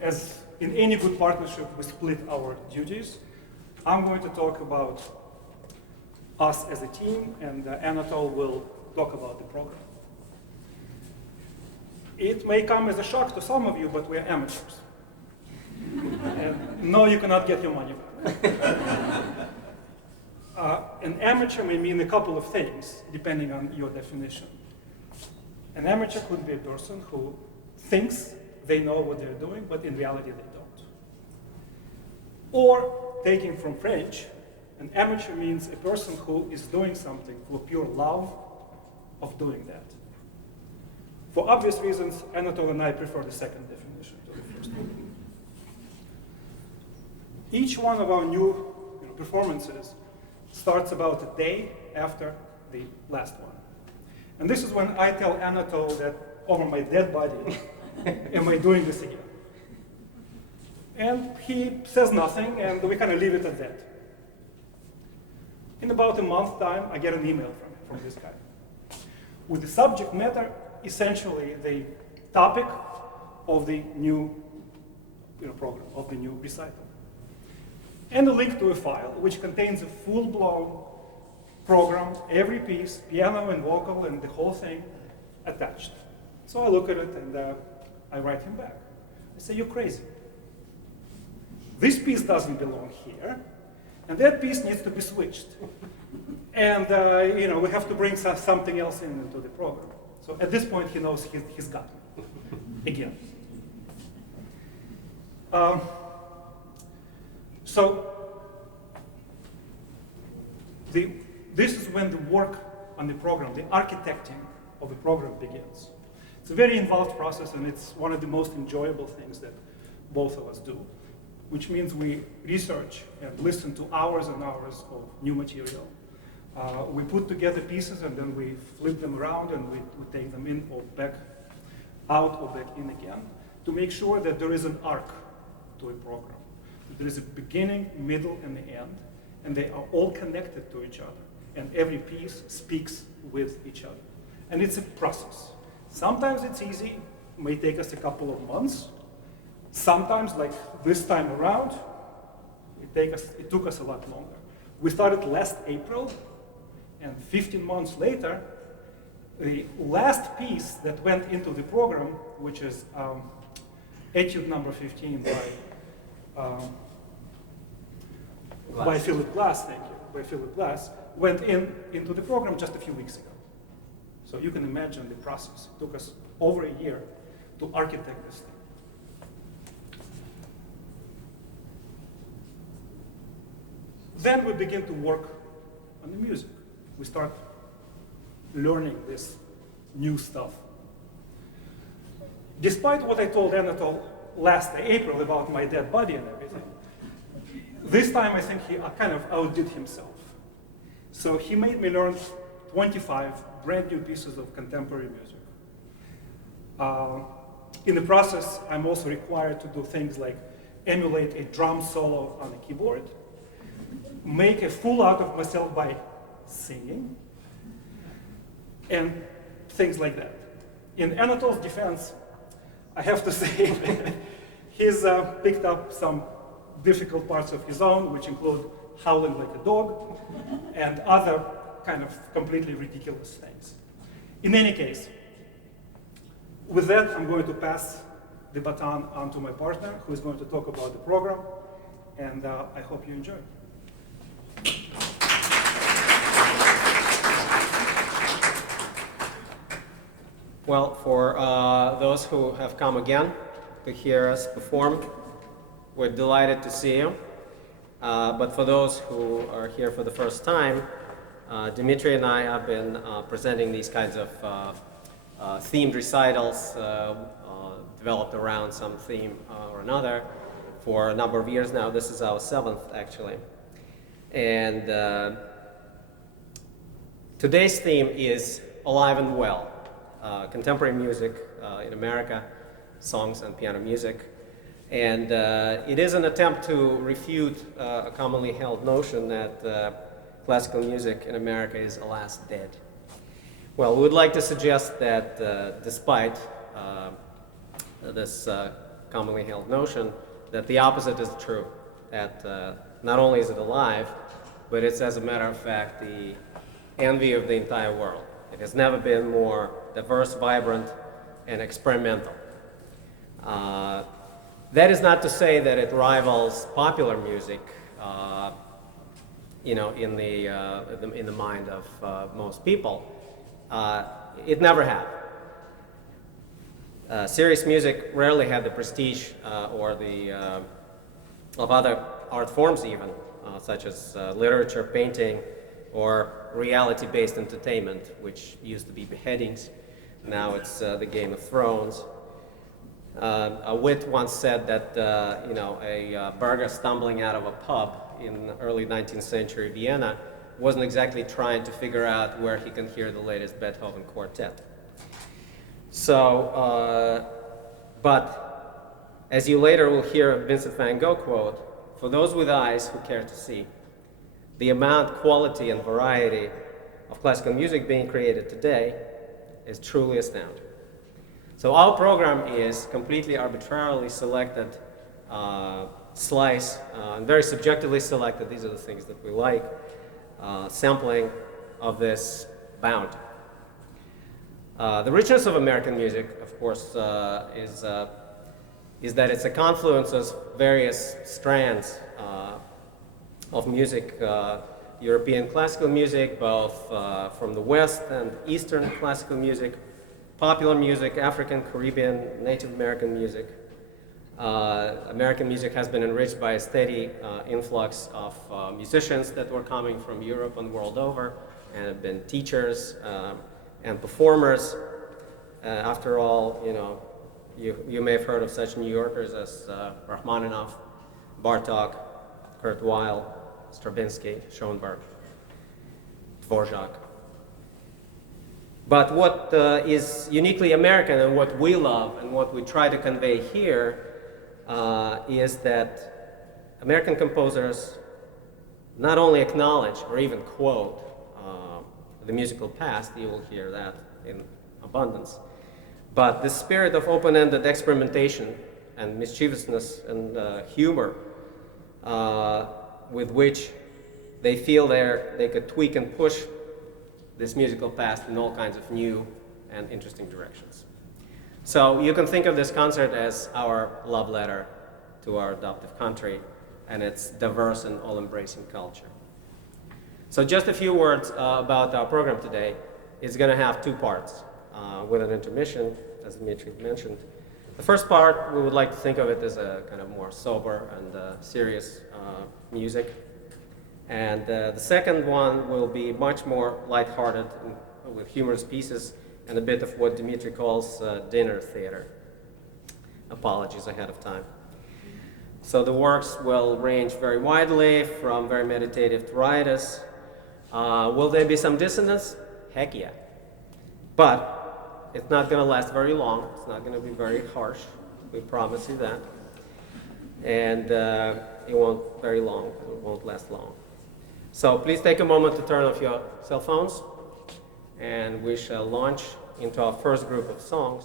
As in any good partnership, we split our duties. I'm going to talk about us as a team, and Anatole will talk about the program. It may come as a shock to some of you, but we're amateurs. And no, you cannot get your money back. An amateur may mean a couple of things, depending on your definition. An amateur could be a person who thinks they know what they're doing, but in reality they don't. Or, taking from French, an amateur means a person who is doing something for pure love of doing that. For obvious reasons, Anatole and I prefer the second definition to the first one. Each one of our new performances starts about a day after the last one. And this is when I tell Anatole that over my dead body, am I doing this again? And he says nothing, and we kind of leave it at that. In about a month's time, I get an email from this guy with the subject matter, essentially the topic of the new program, of the new recital, and a link to a file which contains a full-blown program, every piece, piano and vocal and the whole thing attached. So I look at it and I write him back. I say, you're crazy. This piece doesn't belong here, and that piece needs to be switched. And we have to bring something else into the program. So at this point, he knows he's got me again. This is when the work on the program, the architecting of the program begins. It's a very involved process, and it's one of the most enjoyable things that both of us do, which means we research and listen to hours and hours of new material. We put together pieces, and then we flip them around, and we take them in or back out or back in again to make sure that there is an arc to a program. That there is a beginning, middle, and the end, and they are all connected to each other, and every piece speaks with each other. And it's a process. Sometimes it's easy, it may take us a couple of months. Sometimes, like this time around, it took us a lot longer. We started last April, and 15 months later, the last piece that went into the program, which is Etude number 15 by Philip Glass, thank you, by Philip Glass, went into the program just a few weeks ago. So you can imagine the process. It took us over a year to architect this thing. Then we begin to work on the music. We start learning this new stuff. Despite what I told Anatole last April about my dead body and everything, this time I think he kind of outdid himself. So he made me learn 25 brand new pieces of contemporary music. In the process, I'm also required to do things like emulate a drum solo on a keyboard, make a fool out of myself by singing, and things like that. In Anatole's defense, I have to say he's picked up some difficult parts of his own, which include howling like a dog and other kind of completely ridiculous things. In any case, with that, I'm going to pass the baton on to my partner, who is going to talk about the program, and I hope you enjoy. Well, for those who have come again to hear us perform, we're delighted to see you. But for those who are here for the first time, Dimitri and I have been presenting these kinds of themed recitals developed around some theme or another for a number of years now. This is our 7th, actually. And today's theme is Alive and Well, contemporary music in America, songs and piano music. And it is an attempt to refute a commonly held notion that classical music in America is, alas, dead. Well, we would like to suggest that despite this commonly held notion that the opposite is true, that not only is it alive, but it's, as a matter of fact, the envy of the entire world. It has never been more diverse, vibrant, and experimental. That is not to say that it rivals popular music, in the mind of most people. It never had. Serious music rarely had the prestige or the of other art forms even, such as literature, painting, or reality-based entertainment, which used to be beheadings. Now it's the Game of Thrones. A wit once said that a burgher stumbling out of a pub in early 19th century Vienna wasn't exactly trying to figure out where he can hear the latest Beethoven quartet. So, but as you later will hear a Vincent van Gogh quote, for those with eyes who care to see, the amount, quality, and variety of classical music being created today is truly astounding. So our program is completely arbitrarily selected slice, and very subjectively selected. These are the things that we like, sampling of this bounty. The richness of American music, of course, is that it's a confluence of various strands of music, European classical music, both from the West and Eastern classical music, popular music, African, Caribbean, Native American music. American music has been enriched by a steady influx of musicians that were coming from Europe and the world over, and have been teachers and performers. After all, you may have heard of such New Yorkers as Rachmaninoff, Bartok, Kurt Weill, Stravinsky, Schoenberg, Dvorak. But what is uniquely American and what we love and what we try to convey here is that American composers not only acknowledge or even quote the musical past, you will hear that in abundance, but the spirit of open-ended experimentation and mischievousness and humor with which they feel they could tweak and push this musical past in all kinds of new and interesting directions. So you can think of this concert as our love letter to our adoptive country and its diverse and all-embracing culture. So just a few words about our program today. It's going to have two parts with an intermission, as Dimitri mentioned. The first part, we would like to think of it as a kind of more sober and serious music. And the second one will be much more lighthearted and with humorous pieces and a bit of what Dimitri calls dinner theater. Apologies ahead of time. So the works will range very widely, from very meditative to riotous. Will there be some dissonance? Heck yeah. But it's not going to last very long. It's not going to be very harsh. We promise you that. And it won't very long. It won't last long. So please take a moment to turn off your cell phones, and we shall launch into our first group of songs.